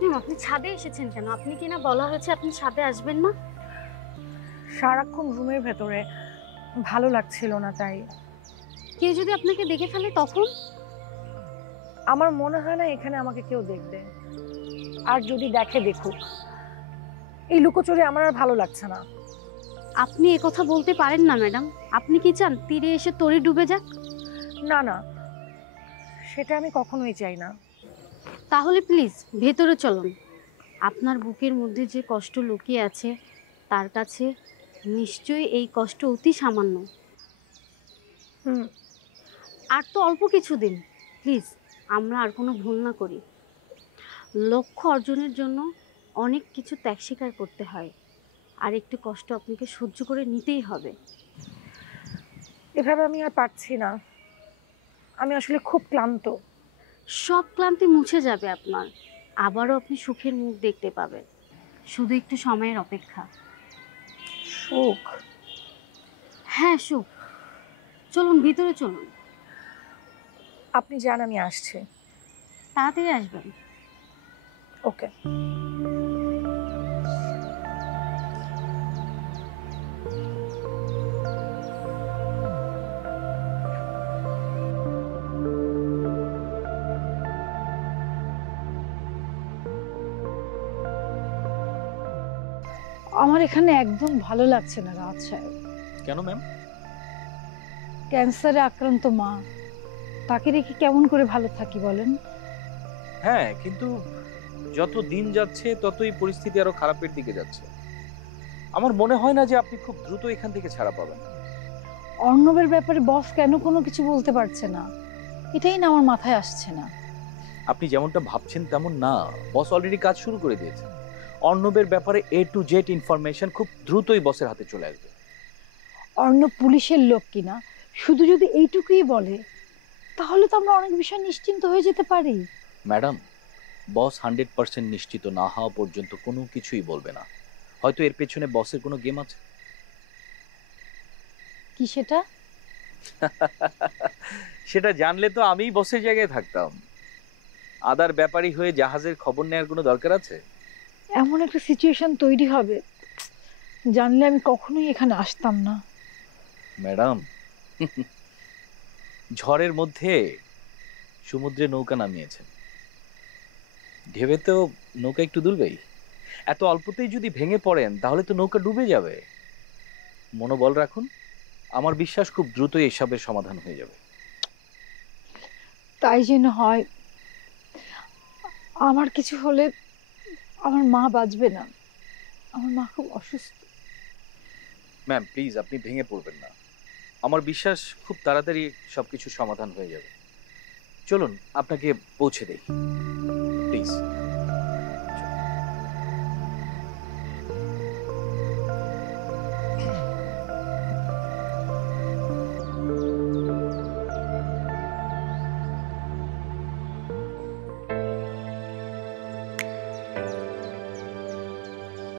Ma'am, আপনি ছাদে এসেছেন কেন? আপনি কি না বলা হয়েছে আপনি ছাদে আসবেন না? সারাক্ষণ রুমের ভেতরে ভালো লাগছিল না, তাই। কেউ যদি আপনাকে দেখে ফেলে তখন? আমার মনে হয় না এখানে আমাকে কেউ দেখবে। আর যদি দেখে, দেখুক। এই লুকোচুরি আমার আর ভালো লাগছে না। আপনি কথা বলতে পারেন না ম্যাডাম। আপনি কি চান তীরে এসে তরি ডুবে যাক? না, না, সেটা আমি কখনোই চাই না। তাহলে প্লিজ ভেতরে চলুন। আপনার বুকের মধ্যে যে কষ্ট লুকিয়ে আছে তার কাছে নিশ্চয়ই এই কষ্ট অতি সামান্য। হুম। আর তো অল্প কিছুদিন। প্লিজ, আমরা আর কোনো ভুল না করি। লক্ষ্য অর্জনের জন্য অনেক কিছু ত্যাগ স্বীকার করতে হয়, আর একটু কষ্ট আপনাকে সহ্য করে নিতেই হবে। এভাবে আমি আর পারছি না। আমি আসলে খুব ক্লান্ত। সব ক্লান্তি মুছে যাবে আপনার। আবারও আপনি সুখের মুখ দেখতে পাবেন। শুধু একটু সময়ের অপেক্ষা। সুখ? হ্যাঁ, সুখ। চলুন ভিতরে চলুন। আপনি যান, আমি আসছি। তাড়াতাড়ি আসবেন। ওকে। আমার এখানে একদম ভালো লাগছে না রাজ সাহেব। কেন ম্যাম? ক্যান্সারে আক্রান্ত মা, তাকে রেখে কেমন করে ভালো থাকি বলেন? হ্যাঁ, কিন্তু যত দিন যাচ্ছে ততই পরিস্থিতি আরো খারাপের দিকে যাচ্ছে। আমার মনে হয় না যে আপনি খুব দ্রুত এখান থেকে ছাড়া পাবেন। অর্ণবের ব্যাপারে বস কেন কোনো কিছু বলতে পারছে না, এটাই না আমার মাথায় আসছে না। আপনি যেমনটা ভাবছেন তেমন না। বস অলরেডি কাজ শুরু করে দিয়েছে। অর্ণবের ব্যাপারে A to Z ইনফরমেশন খুব দ্রুতই বসের হাতে চলে আসবে। অর্ণব পুলিশের লোক কিনা শুধু যদি এইটুকুই বলে, তাহলে তো আমরা অনেক বিষয় নিশ্চিন্ত হয়ে যেতে পারি। ম্যাডাম, বস 100% নিশ্চিত না হওয়া পর্যন্ত কোনো কিছুই বলবে না। হয়তো এর পেছনে বসের কোনো গেম আছে। কি সেটা? সেটা জানলে তো আমিই বসের জায়গায় থাকতাম। আদার ব্যাপারী হয়ে জাহাজের খবর নেওয়ার কোনো দরকার আছে? এমন একটা সিচুয়েশন তৈরি হবে, জানলে আমি কখনোই এখানে আসতাম না। ম্যাডাম, ঝড়ের মধ্যে সমুদ্রে নৌকা নামিয়েছেন, ঢেবে তো নৌকা একটু দুলবেই। এত অল্পতেই যদি ভেঙে পড়েন তাহলে তো নৌকা ডুবে যাবে। মনোবল রাখুন। আমার বিশ্বাস খুব দ্রুতই এসবের সমাধান হয়ে যাবে। তাই যেন হয়। আমার কিছু হলে আমার মা বাঁচবে না। আমার মা খুব অসুস্থ। ম্যাম প্লিজ, আপনি ভেঙে পড়বেন না। আমার বিশ্বাস খুব তাড়াতাড়ি সবকিছু সমাধান হয়ে যাবে। চলুন আপনাকে পৌঁছে দেই প্লিজ।